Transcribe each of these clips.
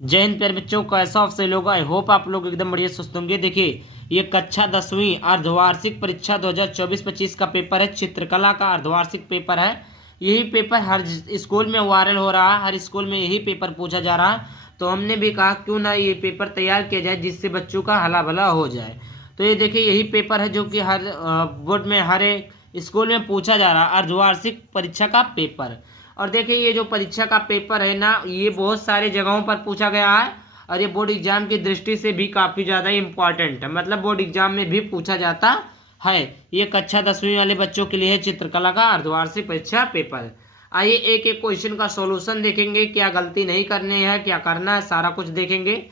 जय हिंद प्यारे बच्चों, कैसा आप सभी लोग। आई होप आप लोग एकदम बढ़िया स्वस्थ होंगे। देखिए, ये कक्षा 10वीं अर्धवार्षिक परीक्षा 2024-25 का पेपर है। चित्रकला का अर्धवार्षिक पेपर है। यही पेपर हर स्कूल में वायरल हो रहा है, हर स्कूल में यही पेपर पूछा जा रहा है। तो हमने भी कहा क्यों ना ये पेपर तैयार किया जाए जिससे बच्चों का हला भला हो जाए। तो ये देखिए, यही पेपर है जो कि हर बोर्ड में, हर एक स्कूल में पूछा जा रहा है, अर्धवार्षिक परीक्षा का पेपर। और देखिए, ये जो परीक्षा का पेपर है ना, ये बहुत सारे जगहों पर पूछा गया है और ये बोर्ड एग्जाम की दृष्टि से भी काफ़ी ज़्यादा इम्पॉर्टेंट है। मतलब बोर्ड एग्जाम में भी पूछा जाता है। ये कक्षा 10वीं वाले बच्चों के लिए है चित्रकला का अर्धवार्षिक परीक्षा पेपर। आइए एक एक क्वेश्चन का सॉल्यूशन देखेंगे, क्या गलती नहीं करनी है, क्या करना है, सारा कुछ देखेंगे।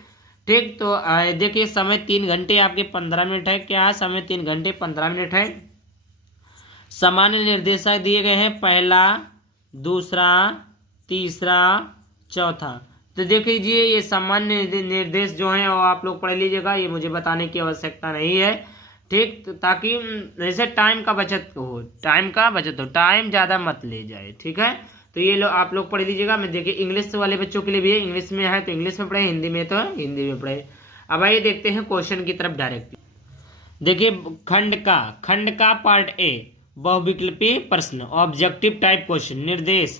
ठीक, तो देखिए, समय 3 घंटे आपके 15 मिनट है। क्या है, समय 3 घंटे 15 मिनट है। सामान्य निर्देशांक दिए गए हैं, पहला, दूसरा, तीसरा, चौथा। तो देख लीजिए, ये सामान्य निर्देश जो हैं वो आप लोग पढ़ लीजिएगा, ये मुझे बताने की आवश्यकता नहीं है। ठीक, तो ताकि जैसे टाइम का बचत हो, टाइम ज़्यादा मत ले जाए। ठीक है, तो ये आप लोग पढ़ लीजिएगा। मैं देखिए, इंग्लिश वाले बच्चों के लिए भी है, इंग्लिश में है तो इंग्लिश में पढ़े, हिंदी में तो हिंदी में पढ़े। अब आइए देखते हैं क्वेश्चन की तरफ डायरेक्ट। देखिए, खंड का पार्ट ए, बहुविकल्पीय प्रश्न, ऑब्जेक्टिव टाइप क्वेश्चन, निर्देश।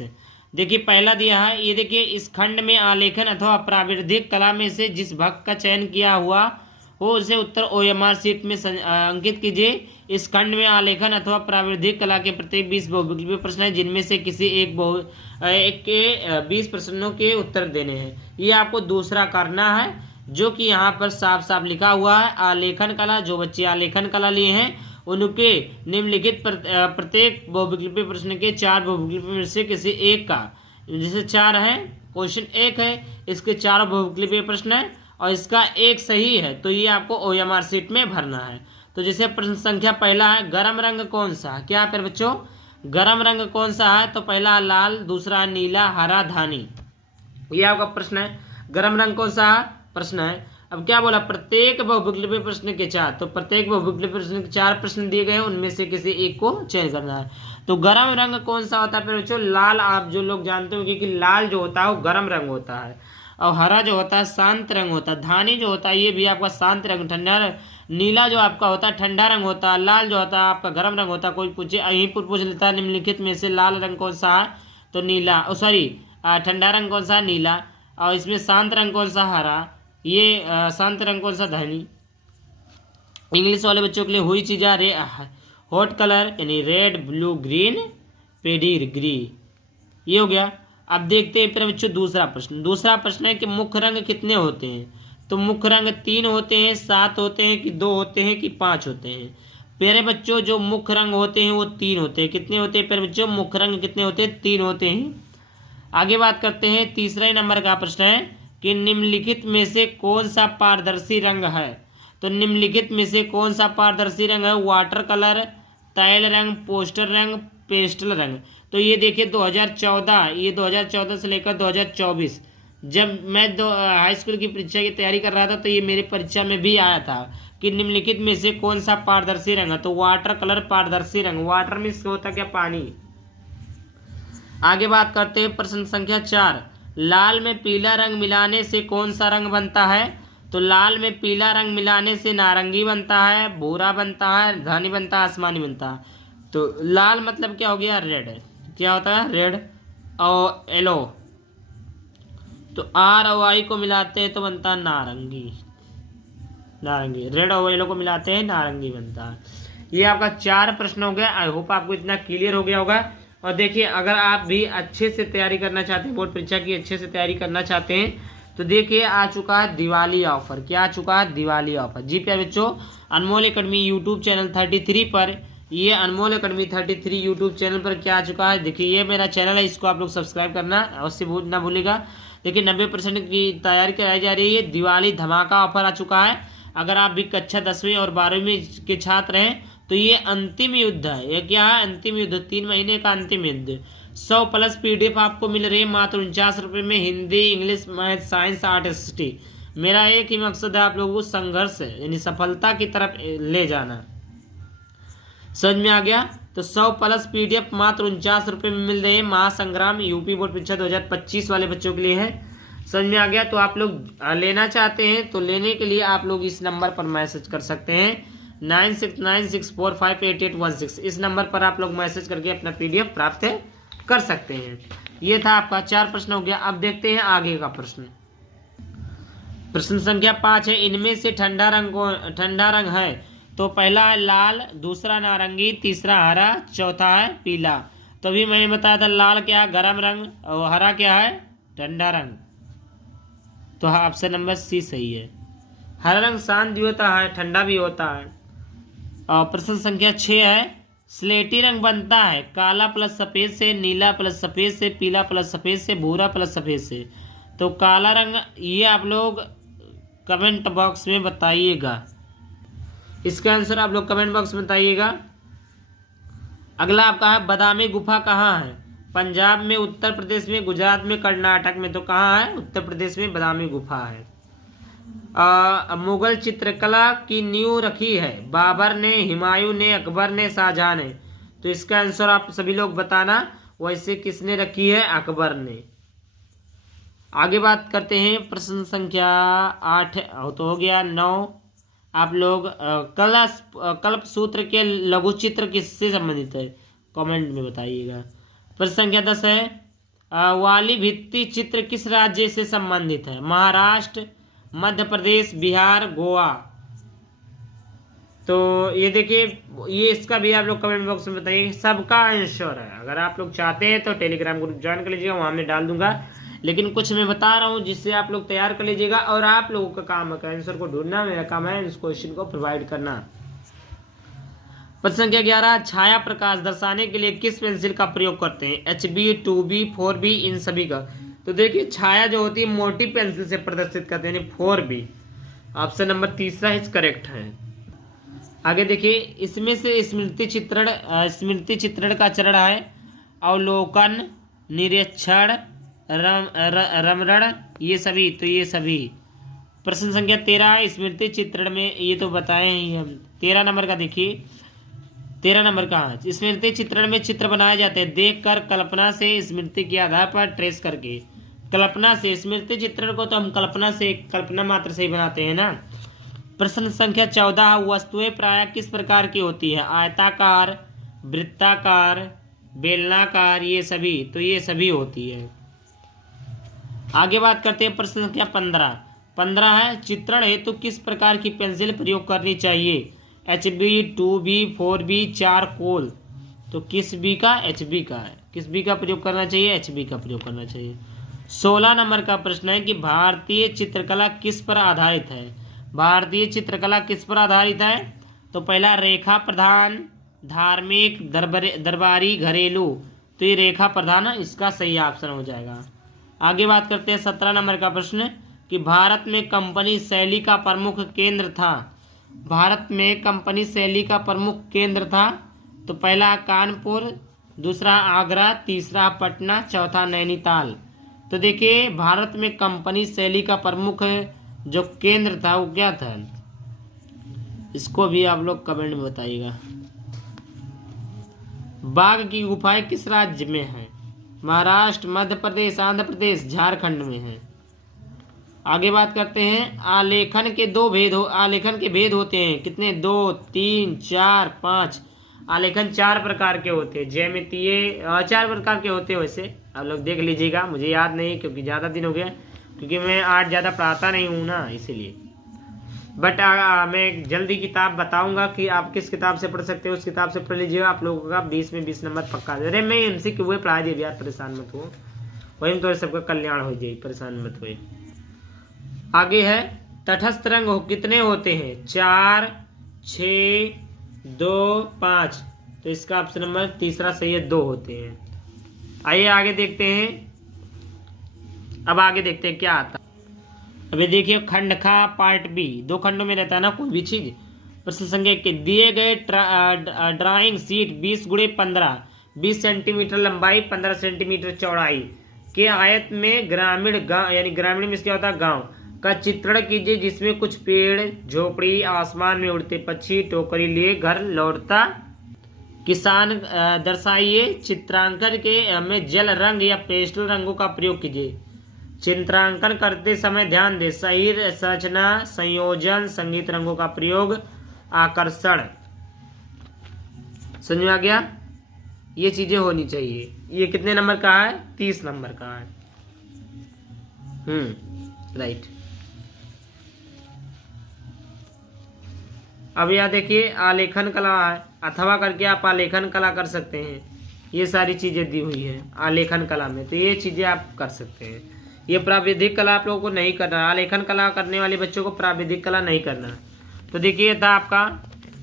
देखिए, पहला दिया है, ये देखिए, इस खंड में आलेखन अथवा प्राविधिक कला में से जिस भाग का चयन किया हुआ हो उसे उत्तर OMR शीट में अंकित कीजिए। इस खंड में आलेखन अथवा प्राविधिक कला के प्रत्येक 20 बहुविकल्पीय प्रश्न है जिनमें से किसी एक के 20 प्रश्नों के उत्तर देने हैं। ये आपको दूसरा करना है, जो कि यहाँ पर साफ साफ लिखा हुआ है। आलेखन कला, जो बच्चे आलेखन कला लिए हैं उनके निम्नलिखित प्रत्येक बहुविकल्पीय प्रश्न के 4 बहुविकल्पीय में से किसी एक का, जैसे 4 है, क्वेश्चन 1 है, इसके 4 बहुविकल्पीय प्रश्न है और इसका एक सही है, तो ये आपको OMR शीट में भरना है। तो जैसे प्रश्न संख्या पहला है, गर्म रंग कौन सा। क्या है बच्चों, गर्म रंग कौन सा है, तो पहला लाल, दूसरा नीला, हरा धानी। ये आपका प्रश्न है, गर्म रंग कौन सा प्रश्न है। अब क्या बोला, प्रत्येक बहुविकल्पीय प्रश्न के 4, तो प्रत्येक बहुविकल्पीय प्रश्न के 4 प्रश्न दिए गए हैं, उनमें से किसी एक को चयन करना है। तो गर्म रंग कौन सा होता है बच्चों, लाल। आप जो लोग जानते हो कि लाल जो होता है वो गर्म रंग होता है, और हरा जो होता है शांत रंग होता है, धानी जो होता है ये भी आपका शांत रंग, ठंडा। नीला जो आपका होता है ठंडा रंग होता है, लाल जो होता है आपका गर्म रंग होता है। कोई पूछे, यहीं पर पूछ लेता है, निम्नलिखित में से लाल रंग कौन सा है, तो नीला, सॉरी, ठंडा रंग कौन सा, नीला। और इसमें शांत रंग कौन सा, हरा। ये शांत रंग कौन सा, धानी। इंग्लिश वाले बच्चों के लिए हुई चीज़ा हॉट कलर यानी रेड, ब्लू, ग्रीन, पेडीर ग्री। ये हो गया। अब देखते हैं फिर बच्चों दूसरा प्रश्न है कि मुख्य रंग कितने होते हैं। तो मुख्य रंग 3 होते हैं, 7 होते हैं, कि 2 होते हैं, कि 5 होते हैं। प्यारे बच्चों, जो मुख्य रंग होते हैं वो 3 होते हैं। कितने होते हैं प्यारे बच्चों, मुख्य रंग कितने होते हैं, 3 होते हैं। आगे बात करते हैं, तीसरा नंबर का प्रश्न है कि निम्नलिखित में से कौन सा पारदर्शी रंग है। तो निम्नलिखित में से कौन सा पारदर्शी रंग है, वाटर कलर, तैल रंग, पोस्टर रंग, पेस्टल रंग। तो ये देखिए 2014, ये 2014 से लेकर 2024, जब मैं हाई स्कूल की परीक्षा की तैयारी कर रहा था तो ये मेरी परीक्षा में भी आया था कि निम्नलिखित में से कौन सा पारदर्शी रंग है। तो वाटर कलर पारदर्शी रंग, वाटर में होता क्या, पानी। आगे बात करते हैं प्रश्न संख्या 4, लाल में पीला रंग मिलाने से कौन सा रंग बनता है। तो लाल में पीला रंग मिलाने से नारंगी बनता है, भूरा बनता है, धानी बनता है, आसमानी बनता है। तो लाल मतलब क्या हो गया, रेड। क्या होता है, रेड। और येलो, तो R और I को मिलाते हैं तो बनता है नारंगी। रेड और येलो को मिलाते हैं, नारंगी बनता है। ये आपका 4 प्रश्न हो गया। आई होप आपको इतना क्लियर हो गया होगा। और देखिए, अगर आप भी अच्छे से तैयारी करना चाहते हैं, बोर्ड परीक्षा की अच्छे से तैयारी करना चाहते हैं, तो देखिए आ चुका है दिवाली ऑफर। क्या आ चुका है, दिवाली ऑफर। जी प्यारे बच्चों, अनमोल एकेडमी यूट्यूब चैनल 33 पर, ये अनमोल एकेडमी 33 यूट्यूब चैनल पर क्या आ चुका है। देखिए, ये मेरा चैनल है, इसको आप लोग सब्सक्राइब करना अवश्य ना भूलिएगा। देखिए, 90% की तैयारी कराई जा रही है, दिवाली धमाका ऑफर आ चुका है। अगर आप भी कक्षा 10वीं और 12वीं के छात्र हैं तो ये अंतिम युद्ध है। ये क्या है, अंतिम युद्ध, 3 महीने का अंतिम युद्ध। 100+ PDF आपको मिल रही है मात्र 49 रुपये में, Hindi, English, math, science, art, ST। मेरा एक ही मकसद है, आप लोगों को संघर्ष यानी सफलता की तरफ ले जाना। समझ में आ गया। तो 100+ PDF मात्र 49 रुपये में मिल रही है। महासंग्राम यूपी बोर्ड परीक्षा 2025 वाले बच्चों के लिए है। समझ में आ गया? तो आप लोग लेना चाहते हैं तो लेने के लिए आप लोग इस नंबर पर मैसेज कर सकते हैं 9696458816। इस नंबर पर आप लोग मैसेज करके अपना PDF प्राप्त कर सकते हैं। ये था आपका 4 प्रश्न हो गया। अब देखते हैं आगे का प्रश्न। प्रश्न संख्या 5 है, इनमें से ठंडा रंग है तो पहला है लाल, दूसरा नारंगी, तीसरा हरा, चौथा है पीला। तो अभी मैंने बताया था लाल क्या है, गर्म रंग, और हरा क्या है, ठंडा रंग। तो ऑप्शन नंबर सी सही है। हरा रंग शांत भी होता है, ठंडा भी होता है। और प्रश्न संख्या 6 है, स्लेटी रंग बनता है काला प्लस सफेद से, नीला प्लस सफेद से, पीला प्लस सफेद से, भूरा प्लस सफेद से। तो काला रंग, ये आप लोग कमेंट बॉक्स में बताइएगा। इसका आंसर आप लोग कमेंट बॉक्स में बताइएगा। अगला आपका है, बादामी गुफा कहाँ है? पंजाब में, उत्तर प्रदेश में, गुजरात में, कर्नाटक में। तो कहाँ है? उत्तर प्रदेश में बादामी गुफा है। मुगल चित्रकला की नींव रखी है बाबर ने, हुमायूं ने, अकबर ने, शाहजहां ने। तो इसका आंसर आप सभी लोग बताना, वैसे किसने रखी है? अकबर ने। आगे बात करते हैं प्रश्न संख्या 8 तो हो गया। 9 आप लोग कल्प सूत्र के लघु चित्र किससे संबंधित है? कमेंट में बताइएगा। प्रश्न संख्या 10 है, वाली भित्ति चित्र किस राज्य से संबंधित है? महाराष्ट्र, मध्य प्रदेश, बिहार, गोवा। तो ये देखिए, ये इसका भी आप लोग कमेंट बॉक्स में बताइए। सबका आंसर है, अगर आप लोग चाहते हैं तो टेलीग्राम ग्रुप ज्वाइन कर लीजिएगा, वहां मैं डाल दूंगा। लेकिन कुछ मैं बता रहा हूँ जिससे आप लोग तैयार कर लीजिएगा, और आप लोगों का काम है आंसर को ढूंढना, मेरा काम है इस क्वेश्चन को प्रोवाइड करना। प्रश्न संख्या 11, छाया प्रकाश दर्शाने के लिए किस पेंसिल का प्रयोग करते हैं? HB, 2B, 4B, इन सभी का। तो देखिए, छाया जो होती है मोटी पेंसिल से प्रदर्शित करते हैं, 4B। ऑप्शन नंबर तीसरा इज करेक्ट है। आगे देखिए, इसमें से स्मृति चित्रण का चरण है अवलोकन, निरीक्षण, रमण, ये सभी। तो ये सभी। प्रश्न संख्या 13, स्मृति चित्रण में, ये तो बताए ही हम। 13 नंबर का देखिए, 13 नंबर कहाँ है? स्मृति चित्रण में चित्र बनाए जाते हैं देखकर, कल्पना से, स्मृति के आधार पर ट्रेस करके। कल्पना से, स्मृति चित्रण को तो हम कल्पना मात्र से ही बनाते हैं ना। प्रश्न संख्या 14, वस्तुएं प्रायः किस प्रकार की होती है? आयताकार, वृत्ताकार, बेलनाकार, ये सभी। तो ये सभी होती है। आगे बात करते हैं प्रश्न संख्या 15 है, चित्रण हेतु किस प्रकार की पेंसिल प्रयोग करनी चाहिए? HB, 2B, 4B, charcoal. तो किस बी का? HB का है। किस बी का प्रयोग करना चाहिए? HB का प्रयोग करना चाहिए। 16 नंबर का प्रश्न है कि भारतीय चित्रकला किस पर आधारित है? भारतीय चित्रकला किस पर आधारित है? तो पहला रेखा प्रधान, धार्मिक, दरबारी, घरेलू। तो ये रेखा प्रधान है, इसका सही ऑप्शन हो जाएगा। आगे बात करते हैं 17 नंबर का प्रश्न कि भारत में कंपनी शैली का प्रमुख केंद्र था। भारत में कंपनी शैली का प्रमुख केंद्र था। तो पहला कानपुर, दूसरा आगरा, तीसरा पटना, चौथा नैनीताल। तो देखिए, भारत में कंपनी शैली का प्रमुख जो केंद्र था वो क्या था? इसको भी आप लोग कमेंट में बताइएगा। बाघ की गुफाएं किस राज्य में है? महाराष्ट्र, मध्य प्रदेश, आंध्र प्रदेश, झारखंड में है। आगे बात करते हैं, आलेखन के भेद होते हैं कितने? 2, 3, 4, 5। आलेखन 4 प्रकार के होते हैं। ज्यामितीय 4 प्रकार के होते हैं। वैसे आप लोग देख लीजिएगा, मुझे याद नहीं क्योंकि ज़्यादा दिन हो गया, क्योंकि मैं आज ज़्यादा पढ़ाता नहीं हूँ ना, इसीलिए। बट मैं जल्दी किताब बताऊंगा कि आप किस किताब से पढ़ सकते हो, उस किताब से पढ़ लीजिएगा। आप लोगों का 20 में 20 नंबर पक्का। अरे मैं MCQ हुए पढ़ा दिए यार, परेशान मत हो, वही में तो सबका कल्याण हो जाए, परेशान मत हुए। आगे है, तटस्थ रंग कितने होते हैं? 4, 6, 2, 5। तो इसका ऑप्शन नंबर तीसरा सही है, 2 होते हैं। आइए आगे देखते हैं। अब आगे देखते हैं क्या आता है। अभी देखिए, खंड खा पार्ट B, 2 खंडों में रहता है ना कोई भी चीज। प्रश्न संख्या के दिए गए ड्राइंग शीट 20x15, 20 सेंटीमीटर लंबाई, 15 सेंटीमीटर चौड़ाई के आयत में ग्रामीण गांव, यानी ग्रामीण में क्या होता है? गांव का चित्रण कीजिए, जिसमें कुछ पेड़, झोपड़ी, आसमान में उड़ते पक्षी, टोकरी लिए घर लौटता किसान दर्शाइए। चित्रांकन के में जल रंग या पेस्टल रंगों का प्रयोग कीजिए। चित्रांकन करते समय ध्यान दे, सही संरचना, संयोजन, संगीत रंगों का प्रयोग, आकर्षण। समझ में आ गया? ये चीजें होनी चाहिए। ये कितने नंबर का है? 30 नंबर का है। राइट। अब यह देखिए आलेखन कला है, अथवा करके आप आलेखन कला कर सकते हैं। ये सारी चीजें दी हुई है आलेखन कला में, तो ये चीजें आप कर सकते हैं। ये प्राविधिक कला आप लोगों को नहीं करना, आलेखन कला करने वाले बच्चों को प्राविधिक कला नहीं करना। तो देखिए था आपका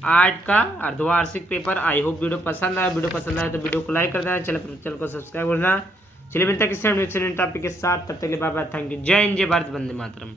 आर्ट का अर्धवार्षिक पेपर। आई होप वीडियो पसंद आया। वीडियो पसंद आया तो वीडियो को लाइक कर देना, चैनल को सब्सक्राइब करना। चलिए मिलता है किसी टॉपिक के साथ, तब तक के लिए बाय बाय, थैंक यू। जय हिंद, जय भारत, वंदे मातरम।